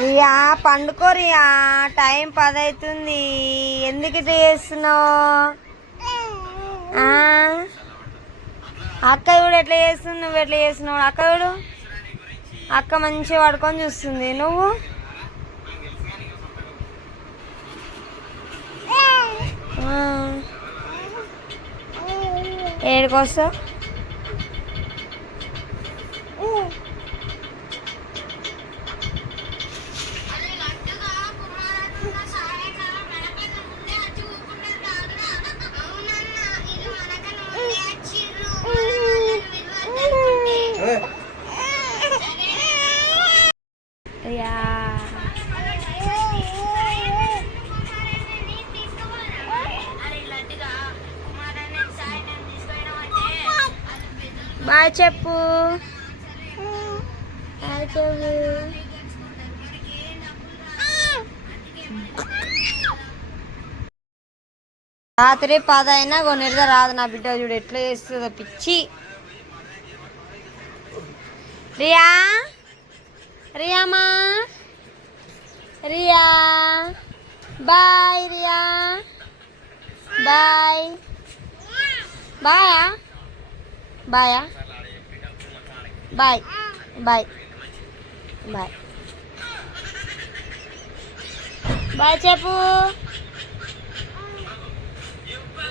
Riya పండుకో Riya, time 10 అవుతుంది. ఎందుకు ఇట్లా చేస్తున్నావు? అక్క కూడా ఎట్లా చేస్తుంది, నువ్వు ఎట్లా చేస్తున్నావు? అక్క చూడు, అక్క మంచిగా పడుకొని చూస్తుంది. నువ్వు ఏడుకొస్తావు? బాయ్ చెప్పు. బాయ్ చెప్పు. రాత్రి 10 అయినా కొన్నిటిగా రాదు నా బిడ్డ. చూడు ఎట్లా చేస్తుందో పిచ్చి. రియా, రియామా, రియా బాయ్. రియా బాయ్. బాయా బాయా బాయ్ బాయ్ బాయ్ బాయ్ చెప్పు.